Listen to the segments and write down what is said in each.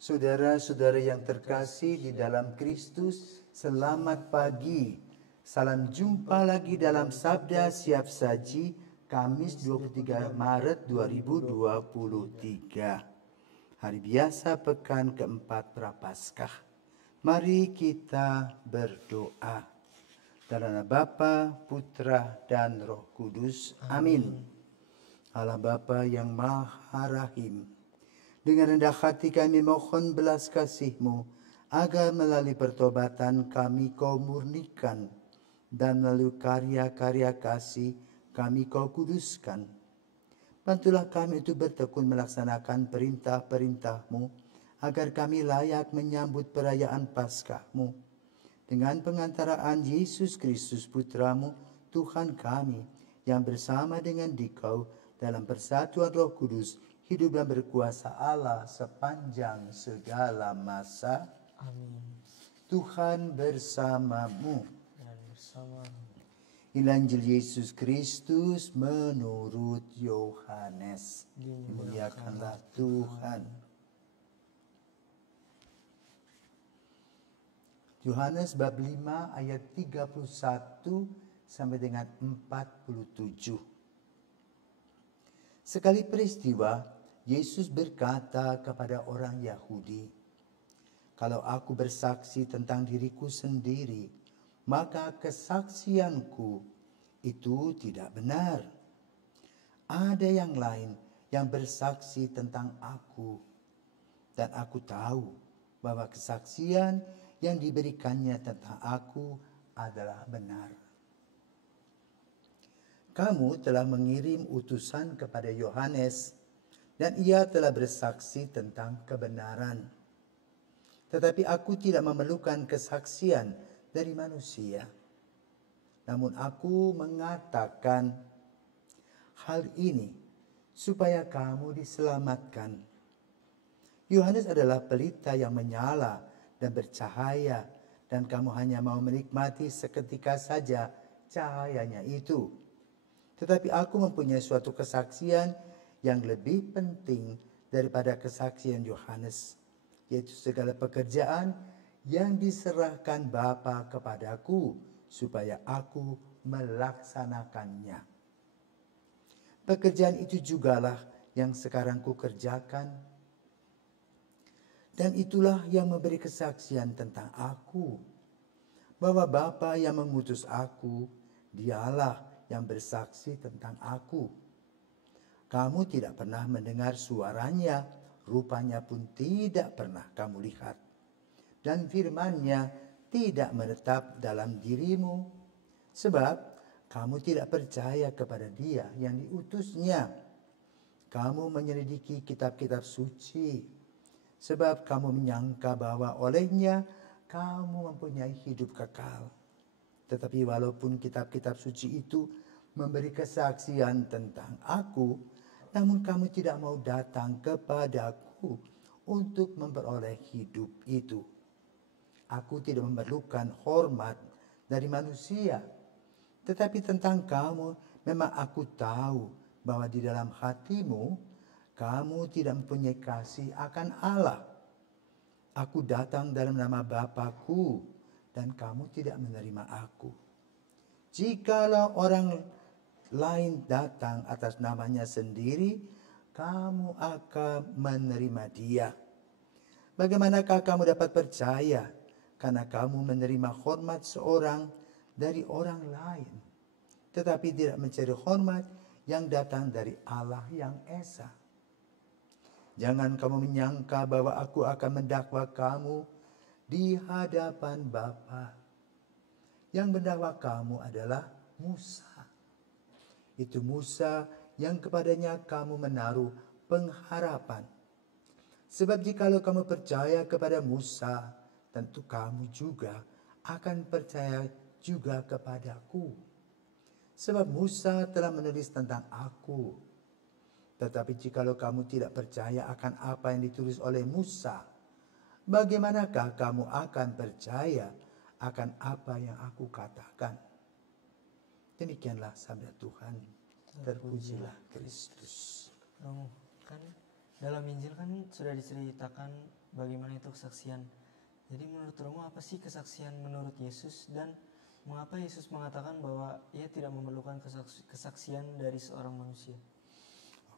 Saudara-saudara yang terkasih di dalam Kristus, selamat pagi. Salam jumpa lagi dalam Sabda Siap Saji, Kamis 23 Maret 2023. Hari biasa pekan keempat Prapaskah. Mari kita berdoa. Dalam nama Bapa, Putra, dan Roh Kudus. Amin. Allah Bapa yang Maha Rahim, dengan rendah hati kami mohon belas kasih-Mu, agar melalui pertobatan kami Kau murnikan, dan melalui karya-karya kasih kami Kau kuduskan. Bantulah kami untuk bertekun melaksanakan perintah-perintah-Mu, agar kami layak menyambut perayaan Paskah-Mu. Dengan pengantaraan Yesus Kristus Putra-Mu, Tuhan kami, yang bersama dengan Dikau dalam persatuan Roh Kudus, hidup dan berkuasa Allah sepanjang segala masa. Amin. Tuhan bersamamu. Dan bersamamu. Injil Yesus Kristus menurut Yohanes. Dimuliakanlah Tuhan. Yohanes bab 5 ayat 31 sampai dengan 47. Sekali peristiwa, Yesus berkata kepada orang Yahudi, "Kalau aku bersaksi tentang diriku sendiri, maka kesaksianku itu tidak benar. Ada yang lain yang bersaksi tentang aku, dan aku tahu bahwa kesaksian yang diberikannya tentang aku adalah benar." Kamu telah mengirim utusan kepada Yohanes, dan ia telah bersaksi tentang kebenaran. Tetapi aku tidak memerlukan kesaksian dari manusia. Namun aku mengatakan hal ini supaya kamu diselamatkan. Yohanes adalah pelita yang menyala dan bercahaya, dan kamu hanya mau menikmati seketika saja cahayanya itu. Tetapi aku mempunyai suatu kesaksian yang lebih penting daripada kesaksian Yohanes, yaitu segala pekerjaan yang diserahkan Bapa kepadaku supaya aku melaksanakannya. Pekerjaan itu jugalah yang sekarang kukerjakan, dan itulah yang memberi kesaksian tentang aku, bahwa Bapa yang mengutus aku, dialah yang bersaksi tentang aku. Kamu tidak pernah mendengar suaranya, rupanya pun tidak pernah kamu lihat. Dan firman-Nya tidak menetap dalam dirimu, sebab kamu tidak percaya kepada Dia yang diutus-Nya. Kamu menyelidiki kitab-kitab suci, sebab kamu menyangka bahwa olehnya kamu mempunyai hidup kekal. Tetapi walaupun kitab-kitab suci itu memberi kesaksian tentang aku, namun kamu tidak mau datang kepadaku untuk memperoleh hidup itu. Aku tidak memerlukan hormat dari manusia, tetapi tentang kamu memang aku tahu bahwa di dalam hatimu kamu tidak mempunyai kasih akan Allah. Aku datang dalam nama Bapa-Ku, dan kamu tidak menerima aku. Jikalau orang lain datang atas namanya sendiri, kamu akan menerima dia. Bagaimanakah kamu dapat percaya karena kamu menerima hormat seorang dari orang lain, tetapi tidak mencari hormat yang datang dari Allah yang Esa? Jangan kamu menyangka bahwa aku akan mendakwa kamu di hadapan Bapa. Yang mendakwa kamu adalah Musa. Itu Musa yang kepadanya kamu menaruh pengharapan. Sebab jikalau kamu percaya kepada Musa, tentu kamu juga akan percaya juga kepadaku. Sebab Musa telah menulis tentang aku. Tetapi jikalau kamu tidak percaya akan apa yang ditulis oleh Musa, bagaimanakah kamu akan percaya akan apa yang aku katakan? Demikianlah sabda Tuhan. Terpujilah Kristus. Oh, kan dalam Injil kan sudah diceritakan bagaimana itu kesaksian. Jadi menurut Romo apa sih kesaksian menurut Yesus, dan mengapa Yesus mengatakan bahwa ia tidak memerlukan kesaksian dari seorang manusia?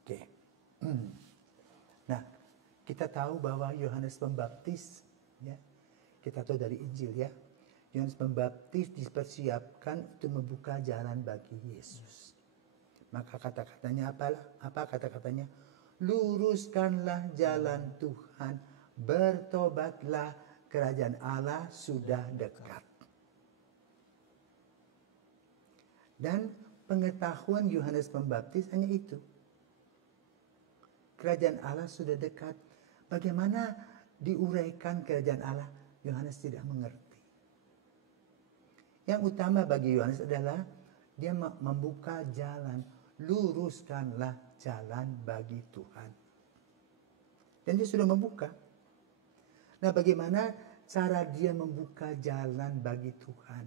Oke. Nah, kita tahu bahwa Yohanes Pembaptis, ya, kita tahu dari Injil ya, Yohanes Pembaptis dipersiapkan untuk membuka jalan bagi Yesus. Maka kata-katanya apa kata-katanya? Luruskanlah jalan Tuhan, bertobatlah, kerajaan Allah sudah dekat. Dan pengetahuan Yohanes Pembaptis hanya itu. Kerajaan Allah sudah dekat. Bagaimana diuraikan kerajaan Allah? Yohanes tidak mengerti. Yang utama bagi Yohanes adalah dia membuka jalan. Luruskanlah jalan bagi Tuhan. Dan dia sudah membuka. Nah, bagaimana cara dia membuka jalan bagi Tuhan?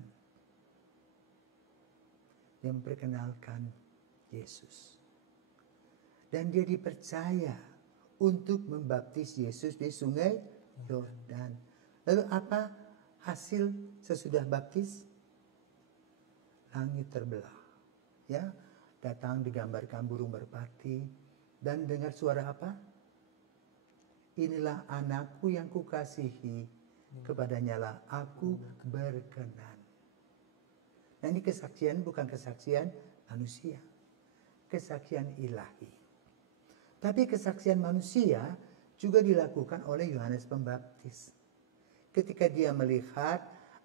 Dia memperkenalkan Yesus. Dan dia dipercaya untuk membaptis Yesus di sungai Yordan. Lalu apa hasil sesudah baptis? Langit terbelah. Ya, datang digambarkan burung merpati dan dengar suara apa? Inilah anakku yang kukasihi, kepadanya lah aku berkenan. Nah, ini kesaksian bukan kesaksian manusia, kesaksian ilahi. Tapi kesaksian manusia juga dilakukan oleh Yohanes Pembaptis. Ketika dia melihat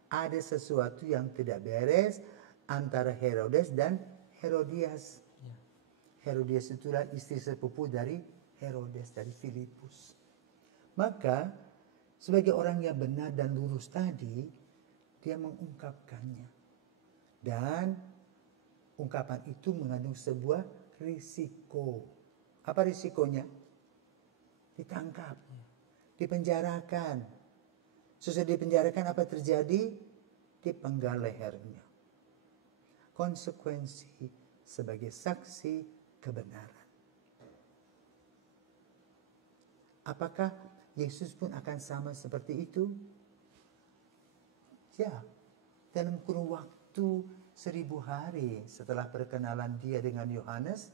ada sesuatu yang tidak beres antara Herodes dan Herodias. Herodias itulah istri sepupu dari Herodes, dari Filipus. Maka sebagai orang yang benar dan lurus tadi, dia mengungkapkannya. Dan ungkapan itu mengandung sebuah risiko. Apa risikonya? Ditangkap, dipenjarakan. Sesudah dipenjarakan apa terjadi? Dipenggal lehernya. Konsekuensi sebagai saksi kebenaran. Apakah Yesus pun akan sama seperti itu? Ya, dalam kurun waktu 1000 hari setelah perkenalan dia dengan Yohanes,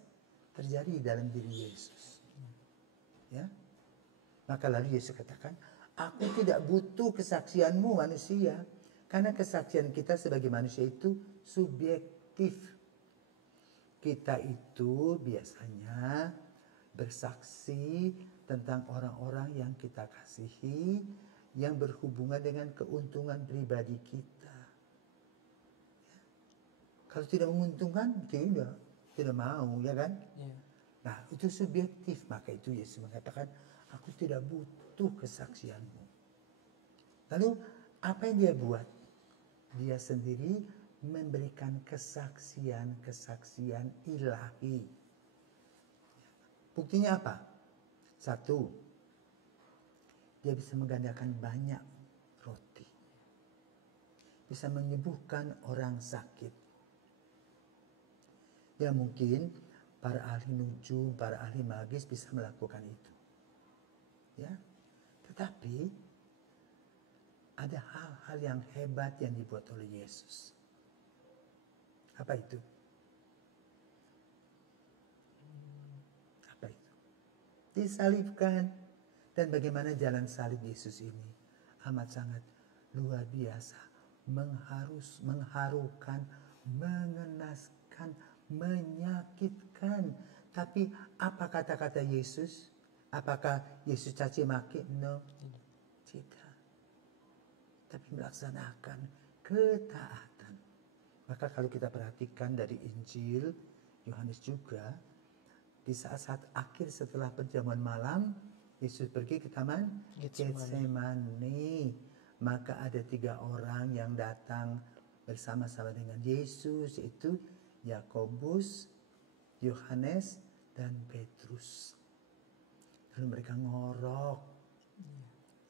terjadi dalam diri Yesus. Ya, maka lalu Yesus katakan, aku tidak butuh kesaksianmu manusia, karena kesaksian kita sebagai manusia itu subjektif. Kita itu biasanya bersaksi tentang orang-orang yang kita kasihi, yang berhubungan dengan keuntungan pribadi kita. Ya. Kalau tidak menguntungkan, tidak mau, ya kan? Ya. Nah, itu subjektif. Maka itu Yesus mengatakan, aku tidak butuh kesaksianmu. Lalu, apa yang dia buat? Dia sendiri memberikan kesaksian-kesaksian ilahi. Buktinya apa? Satu, dia bisa menggandakan banyak roti. Bisa menyembuhkan orang sakit. Ya mungkin para ahli nujum, para ahli magis bisa melakukan itu. Ya, tetapi ada hal-hal yang hebat yang dibuat oleh Yesus. Apa itu? Apa itu? Disalibkan. Dan bagaimana jalan salib Yesus ini amat sangat luar biasa, mengharukan, mengenaskan, menyakitkan. Tapi apa kata-kata Yesus? Apakah Yesus caci maki? No, tidak. Tapi melaksanakan ketaatan. Maka kalau kita perhatikan dari Injil Yohanes juga, di saat-saat akhir setelah perjamuan malam, Yesus pergi ke taman Getsemani. Maka ada 3 orang yang datang bersama-sama dengan Yesus, yaitu Yakobus, Yohanes, dan Petrus. Lalu mereka ngorok.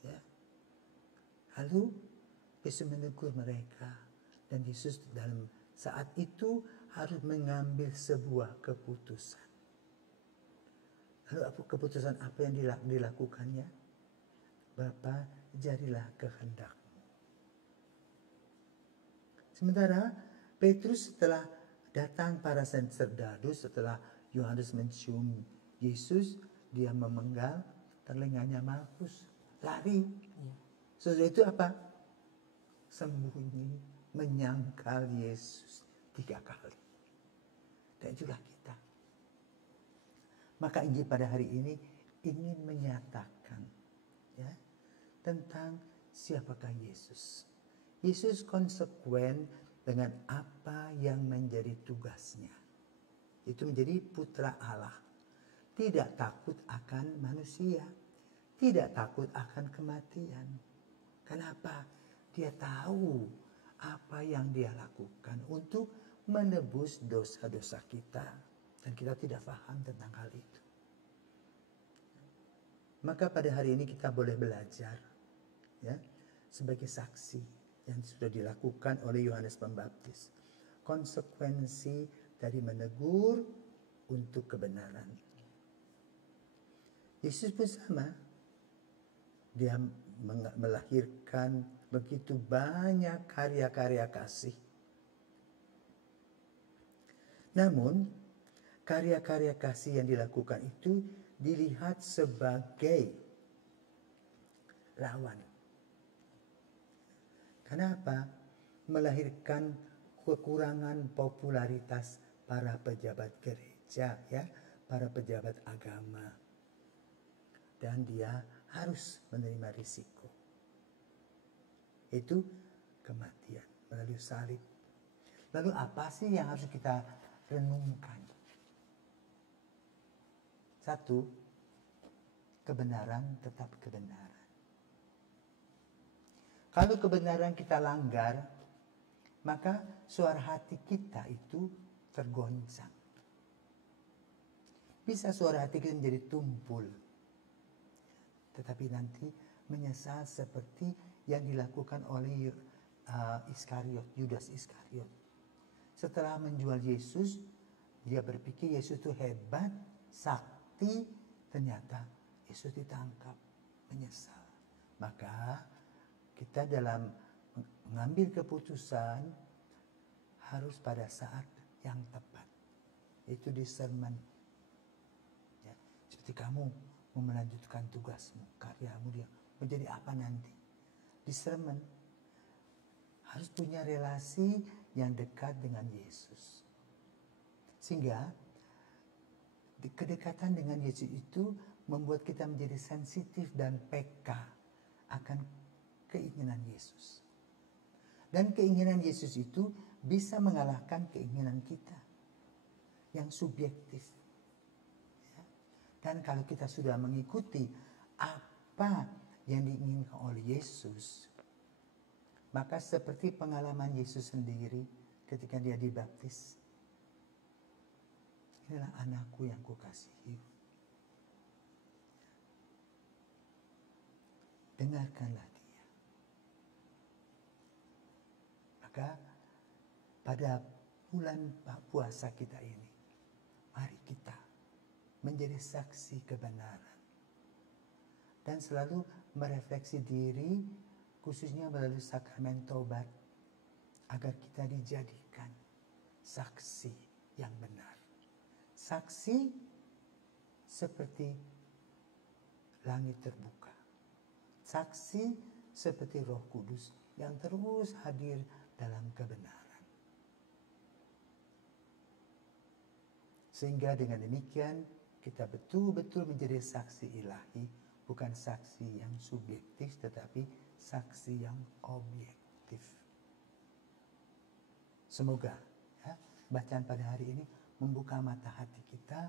Ya. Lalu Yesus menegur mereka. Dan Yesus dalam saat itu harus mengambil sebuah keputusan. Lalu keputusan apa yang dilakukannya? Bapa, jadilah kehendak-Mu. Sementara Petrus setelah datang para serdadu, setelah Yohanes mencium Yesus, dia memenggal telinganya Malkus, lari. Sesudah itu apa? Sembunyi, menyangkal Yesus 3 kali. Dan itulah kita. Maka Injil pada hari ini ingin menyatakan ya, tentang siapakah Yesus. Yesus konsekuen dengan apa yang menjadi tugasnya. Itu menjadi putra Allah. Tidak takut akan manusia. Tidak takut akan kematian. Kenapa? Dia tahu apa yang dia lakukan untuk menebus dosa-dosa kita. Dan kita tidak paham tentang hal itu. Maka pada hari ini kita boleh belajar ya, sebagai saksi yang sudah dilakukan oleh Yohanes Pembaptis. Konsekuensi dari menegur untuk kebenaran. Yesus pun sama. Dia melahirkan begitu banyak karya-karya kasih. Namun, karya-karya kasih yang dilakukan itu dilihat sebagai lawan. Kenapa? Melahirkan kekurangan popularitas para pejabat gereja, ya, para pejabat agama. Dan dia harus menerima risiko. Itu kematian melalui salib. Lalu apa sih yang harus kita renungkan? 1, kebenaran tetap kebenaran. Kalau kebenaran kita langgar, maka suara hati kita itu tergoncang. Bisa suara hati kita menjadi tumpul. Tetapi nanti menyesal seperti yang dilakukan oleh Yudas Iskariot. Setelah menjual Yesus, dia berpikir Yesus itu hebat, sakti, ternyata Yesus ditangkap, menyesal. Maka kita dalam mengambil keputusan harus pada saat yang tepat. Itu discernment. Ya, seperti kamu mau melanjutkan tugasmu, karyamu, dia menjadi apa nanti. Discernment. Harus punya relasi yang dekat dengan Yesus. Sehingga kedekatan dengan Yesus itu membuat kita menjadi sensitif dan peka akan keinginan Yesus. Dan keinginan Yesus itu bisa mengalahkan keinginan kita yang subjektif. Ya. Dan kalau kita sudah mengikuti apa yang diinginkan oleh Yesus, maka seperti pengalaman Yesus sendiri ketika dia dibaptis. Inilah anakku yang kukasihi. Dengarkanlah dia. Maka pada bulan puasa kita ini, mari kita menjadi saksi kebenaran. Dan selalu merefleksi diri, khususnya melalui sakramen taubat, agar kita dijadikan saksi yang benar. Saksi seperti langit terbuka. Saksi seperti Roh Kudus yang terus hadir dalam kebenaran. Sehingga dengan demikian kita betul-betul menjadi saksi ilahi, bukan saksi yang subjektif tetapi saksi yang objektif. Semoga ya, bacaan pada hari ini membuka mata hati kita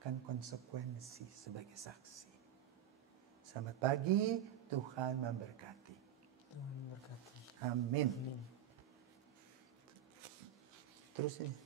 akan konsekuensi sebagai saksi. Selamat pagi, Tuhan memberkati. Tuhan memberkati. Amin. Amin. Terus ini.